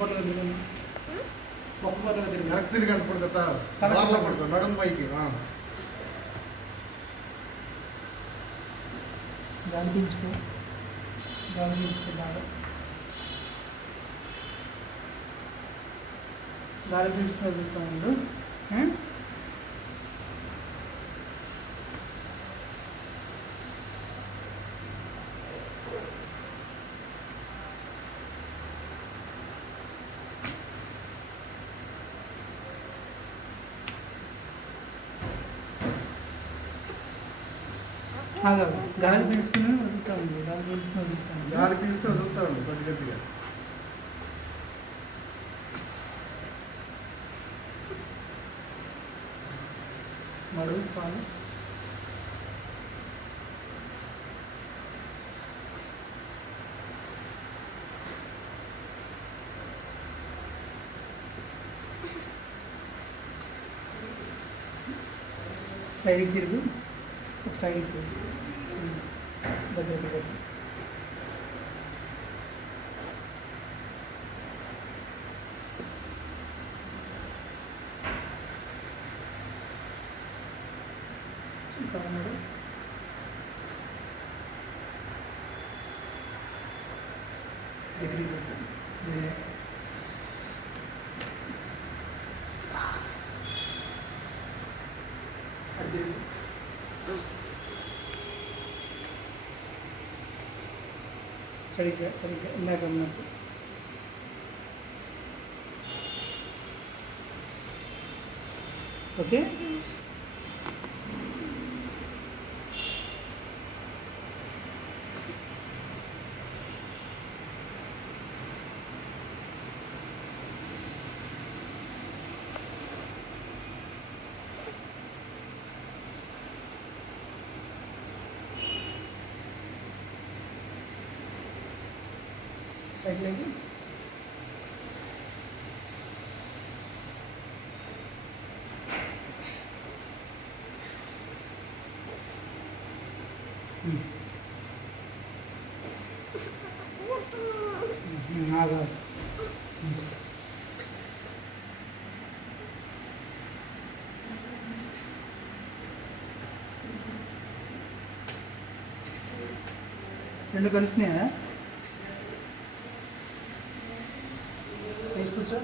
పట్టుగా తిరిగి ఒక్క పట్టుగా తిరిగి వెనక్కి తిరిగి పడుతుందా కార్లో పడుతుంది నడుము పైకి గాలి పీల్చుకో గాలి పీల్చుకో బాగా గాలి పీల్చుకుని వదులుతూ ఉండు గాలి పీల్చుకుని వదులుతూ ఉంది గాలి పీల్చుకుని వదులుతూ ఉంది గాలి పీల్చి వదులుతా ఉండు కొద్ది గట్టిగా మడుగు పాలు సైడ్కి తిరుగు ఒక సైడ్కి తిరుగు దగ్గర దగ్గర కారణాలు దగ్గరికి సరిగ్గా సరిగ్గా ఇందాక ఉన్నట్టు ఓకే పైకి ఆగా రెండు కలుస్తున్నాయా తీసుకొచ్చా